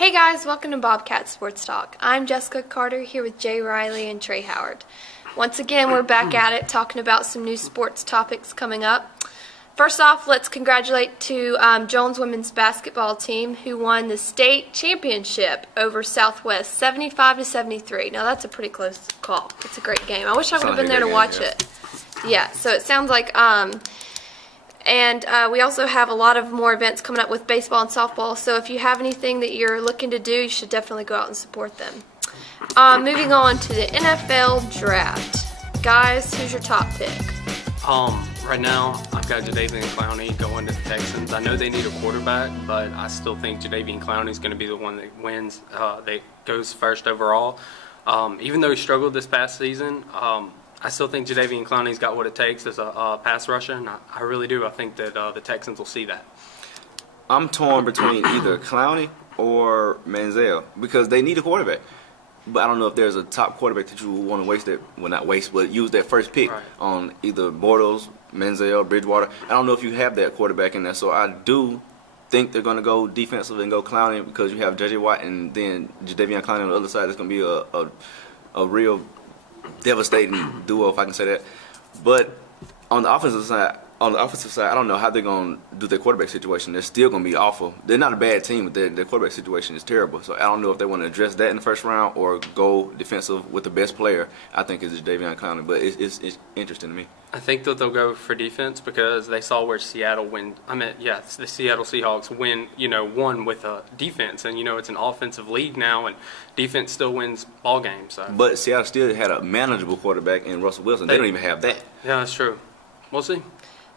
Hey guys, welcome to Bobcat Sports Talk. I'm Jessica Carter here with Jay Riley and Trey Howard. Once again, we're back at it talking about some new sports topics coming up. First off, let's congratulate to Jones women's basketball team who won the state championship over Southwest 75-73. Now that's a pretty close call. It's a great game. I wish I would have been there to watch it. Yeah, so it sounds like and we also have a lot of more events coming up with baseball and softball, so if you have anything that you're looking to do, you should definitely go out and support them. Moving on to the NFL draft. Guys, who's your top pick? Right now, I've got Jadeveon Clowney going to the Texans. I know they need a quarterback, but I still think Jadeveon Clowney is going to be the one that wins, that goes first overall. Even though he struggled this past season, I still think Jadeveon Clowney's got what it takes as a pass rusher, and I really do. I think that the Texans will see that. I'm torn between either Clowney or Manziel because they need a quarterback. But I don't know if there's a top quarterback that you want to waste that, well, not waste, but use that first pick on either Bortles, Manziel, Bridgewater. I don't know if you have that quarterback in there, so I do think they're going to go defensive and go Clowney because you have J.J. Watt and then Jadeveon Clowney on the other side. It's going to be a real devastating duo, if I can say that. But on the offensive side, I don't know how they're going to do their quarterback situation. They're still going to be awful. They're not a bad team, but their quarterback situation is terrible. So I don't know if they want to address that in the first round or go defensive with the best player. I think it's Jadeveon Clowney, but it's interesting to me. I think that they'll go for defense because they saw where Seattle win. The Seattle Seahawks won with a defense, and it's an offensive league now, and defense still wins ball games. So. But Seattle still had a manageable quarterback in Russell Wilson. They don't even have that. Yeah, that's true. We'll see.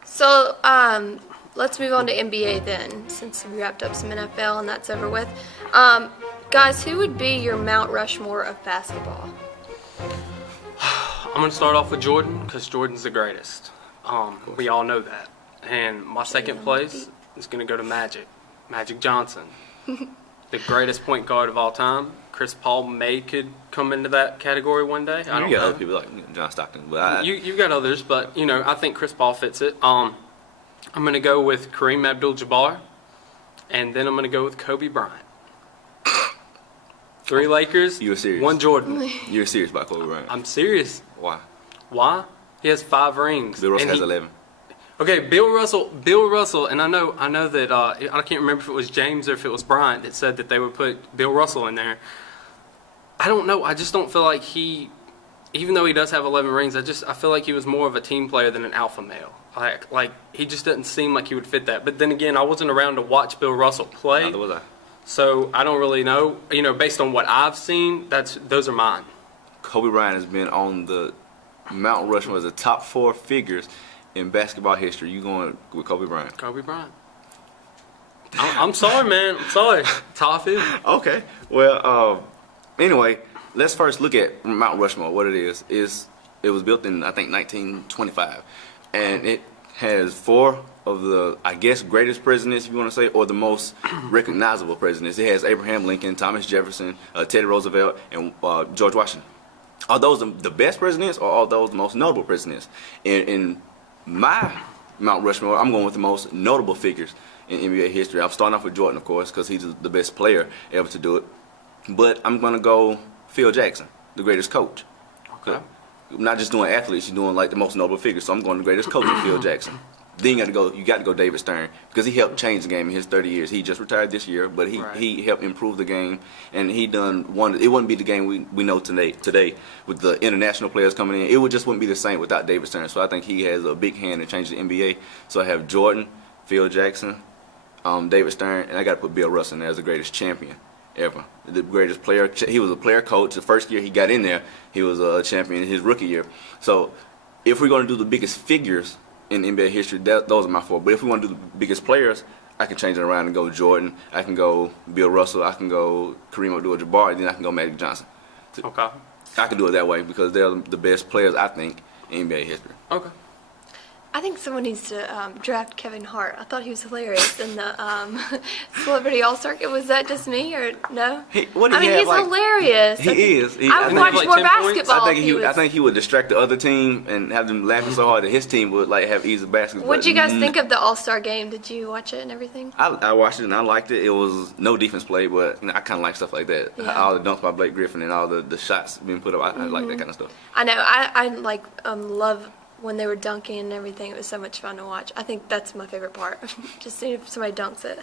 So let's move on to NBA then, since we wrapped up some NFL and that's over with. Guys, who would be your Mount Rushmore of basketball? I'm going to start off with Jordan because Jordan's the greatest. We all know that. And my second place is going to go to Magic Johnson, the greatest point guard of all time. Chris Paul could come into that category one day. I don't know. Other people like John Stockton, but you've got others, but I think Chris Paul fits it. I'm going to go with Kareem Abdul-Jabbar, and then I'm going to go with Kobe Bryant. 3 Lakers, You're serious. 1 Jordan. You're serious about Kobe Bryant? I'm serious. Why? Why? He has 5 rings. Bill Russell has 11. Okay, Bill Russell, and I know that I can't remember if it was James or if it was Bryant that said that they would put Bill Russell in there. I don't know. I just don't feel like even though he does have 11 rings, I feel like he was more of a team player than an alpha male. Like he just doesn't seem like he would fit that. But then again, I wasn't around to watch Bill Russell play. Neither was I. So I don't really know. Based on what I've seen, those are mine. Kobe Bryant has been on the Mount Rushmore as the top 4 figures in basketball history. You going with Kobe Bryant? Kobe Bryant. I'm sorry, man. I'm sorry. It's how I feel. Okay. Well, anyway, let's first look at Mount Rushmore. What it is it was built in, I think, 1925. And it has 4 of the, I guess, greatest presidents, if you want to say, or the most recognizable presidents. It has Abraham Lincoln, Thomas Jefferson, Teddy Roosevelt, and George Washington. Are those the best presidents, or are those the most notable presidents? In my Mount Rushmore, I'm going with the most notable figures in NBA history. I'm starting off with Jordan, of course, because he's the best player ever to do it. But I'm going to go Phil Jackson, the greatest coach. Okay. I'm not just doing athletes, you're doing like the most notable figures. So I'm going the greatest coach of Phil Jackson. Then you got to go David Stern because he helped change the game in his 30 years. He just retired this year, but he helped improve the game, and he done one. It wouldn't be the game we know today with the international players coming in. It just wouldn't be the same without David Stern. So I think he has a big hand in changing the NBA. So I have Jordan, Phil Jackson, David Stern, and I got to put Bill Russell in there as the greatest champion ever. The greatest player. He was a player coach. The first year he got in there, he was a champion in his rookie year. So if we're going to do the biggest figures in NBA history, those are my 4. But if we want to do the biggest players, I can change it around and go Jordan. I can go Bill Russell. I can go Kareem Abdul-Jabbar. And then I can go Magic Johnson. Okay. I can do it that way because they're the best players, I think, in NBA history. Okay. I think someone needs to draft Kevin Hart. I thought he was hilarious in the Celebrity All-Star. Was that just me or no? He's Hilarious. He is. I would think watch like more 10 points. basketball. I think he would distract the other team and have them laughing so hard that his team would like have easy baskets. What did you guys think of the All-Star game? Did you watch it and everything? I watched it and I liked it. It was no defense play, but I kind of like stuff like that. Yeah. All the dunks by Blake Griffin and all the shots being put up. I like that kind of stuff. I know. I like love when they were dunking and everything. It was so much fun to watch. I think that's my favorite part. Just seeing if somebody dunks it.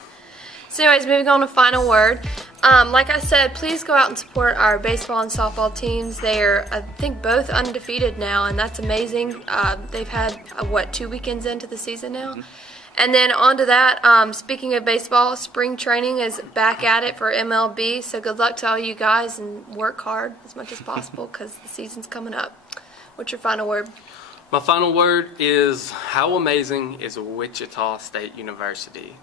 So anyways, moving on to final word. Like I said, please go out and support our baseball and softball teams. They are, I think, both undefeated now, and that's amazing. They've had, 2 weekends into the season now? Mm-hmm. And then on to that, speaking of baseball, spring training is back at it for MLB. So good luck to all you guys and work hard as much as possible because the season's coming up. What's your final word? My final word is how amazing is Wichita State University?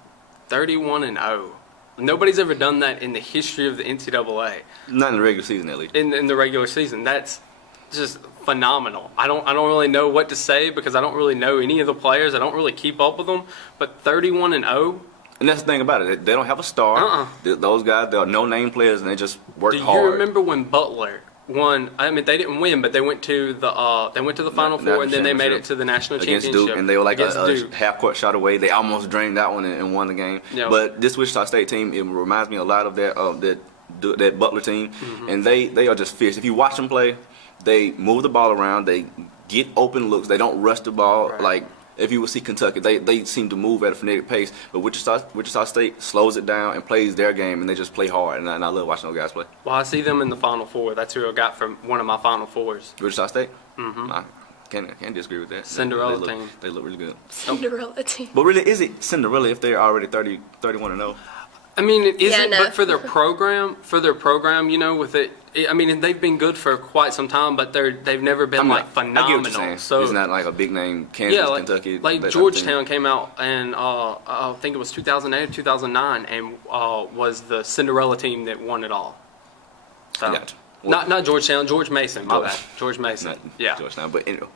31-0. Nobody's ever done that in the history of the NCAA. Not in the regular season, at least. In the regular season, that's just phenomenal. I don't really know what to say because I don't really know any of the players. I don't really keep up with them. But 31-0. And that's the thing about it. They don't have a star. Those guys, they're no-name players, and they just work hard. Do you remember when Butler won? I mean, they didn't win, but they went to the Final Four, and then they made it to the national against championship Duke, and they were like a half-court shot away. They almost drained that one and won the game. Yep. But this Wichita State team, it reminds me a lot of that Butler team, and they are just fierce. If you watch them play, they move the ball around. They get open looks. They don't rush the ball. Right. Like if you would see Kentucky, they seem to move at a frenetic pace. But Wichita State slows it down and plays their game, and they just play hard. And I love watching those guys play. Well, I see them in the Final Four. That's who I got from one of my Final Fours. Wichita State? Mm-hmm. I can't disagree with that. Cinderella team. They look really good. Cinderella team. But really, is it Cinderella if they're already 31-0? I mean, it isn't, Yeah, no. but for their program, with it, I mean, they've been good for quite some time, but they've never been phenomenal. I get what you're saying. So it's not like a big name, Kansas, Kentucky. Like Georgetown came out and I think it was 2008 or 2009 and was the Cinderella team that won it all. So, I got you. Not Georgetown, George Mason, my bad. George Mason. Yeah. Georgetown. But anyway,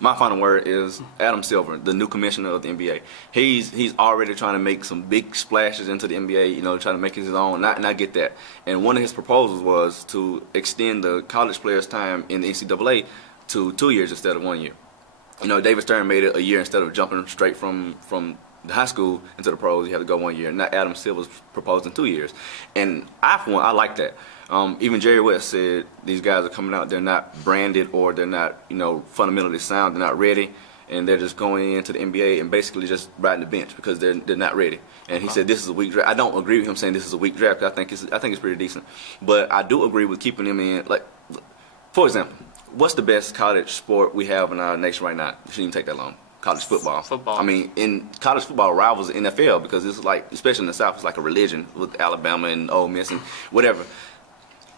my final word is Adam Silver, the new commissioner of the NBA. He's already trying to make some big splashes into the NBA, trying to make it his own. And I get that. And one of his proposals was to extend the college players' time in the NCAA to 2 years instead of 1 year. David Stern made it a year instead of jumping straight from the high school into the pros. You have to go 1 year. And now Adam Silver's proposing 2 years. And I like that. Even Jerry West said these guys are coming out, they're not branded or they're not, fundamentally sound, they're not ready, and they're just going into the NBA and basically just riding the bench because they're not ready. And he said this is a weak draft. I don't agree with him saying this is a weak draft because I think it's pretty decent. But I do agree with keeping them in. Like, for example, what's the best college sport we have in our nation right now? It shouldn't even take that long. College football. I mean, in college football rivals the NFL because it's like, especially in the South, it's like a religion with Alabama and Ole Miss and whatever.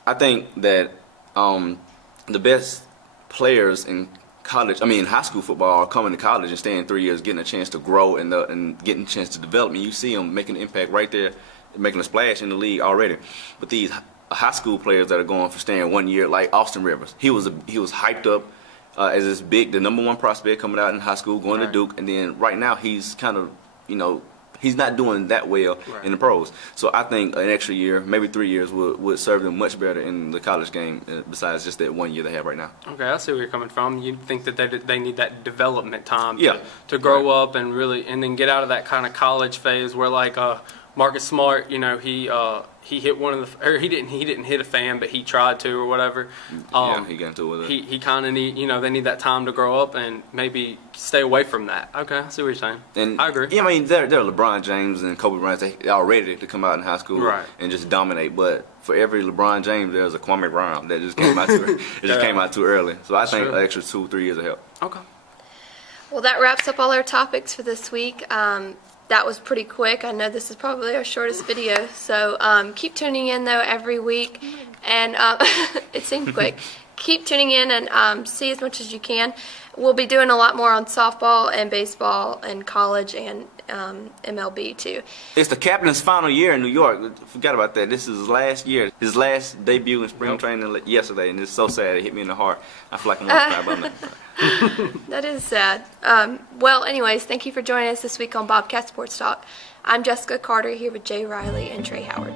I think that the best players in high school football are coming to college and staying 3 years, getting a chance to grow and getting a chance to develop. And you see them making an impact right there, making a splash in the league already. But these high school players that are going for staying 1 year, like Austin Rivers, he was hyped up as this the number one prospect coming out in high school, going to Duke, and then right now he's kind of, he's not doing that well in the pros. So I think an extra year, maybe 3 years, would serve them much better in the college game besides just that 1 year they have right now. Okay, I see where you're coming from. You think that they need that development time Yeah. to grow up and really, and then get out of that kind of college phase where like Marcus Smart, he hit one of the, or he didn't hit a fan, but he tried to or whatever. He got into it with it. He kind of need, they need that time to grow up and maybe stay away from that. Okay, I see what you're saying. And I agree. Yeah, I mean, they're LeBron James and Kobe Bryant. They are ready to come out in high school and just dominate. But for every LeBron James, there's a Kwame Brown that just came out came out too early. So I think an extra 2-3 years will help. Okay. Well, that wraps up all our topics for this week. That was pretty quick. I know this is probably our shortest video, so keep tuning in, though, every week. And it seemed quick. Keep tuning in and see as much as you can. We'll be doing a lot more on softball and baseball and college and MLB too. It's the captain's final year in New York. Forgot about that. This is his last year. His last debut in spring training yesterday, and it's so sad. It hit me in the heart. I feel like I'm going to cry about that. That is sad. Well, anyways, thank you for joining us this week on Bobcat Sports Talk. I'm Jessica Carter here with Jay Riley and Trey Howard.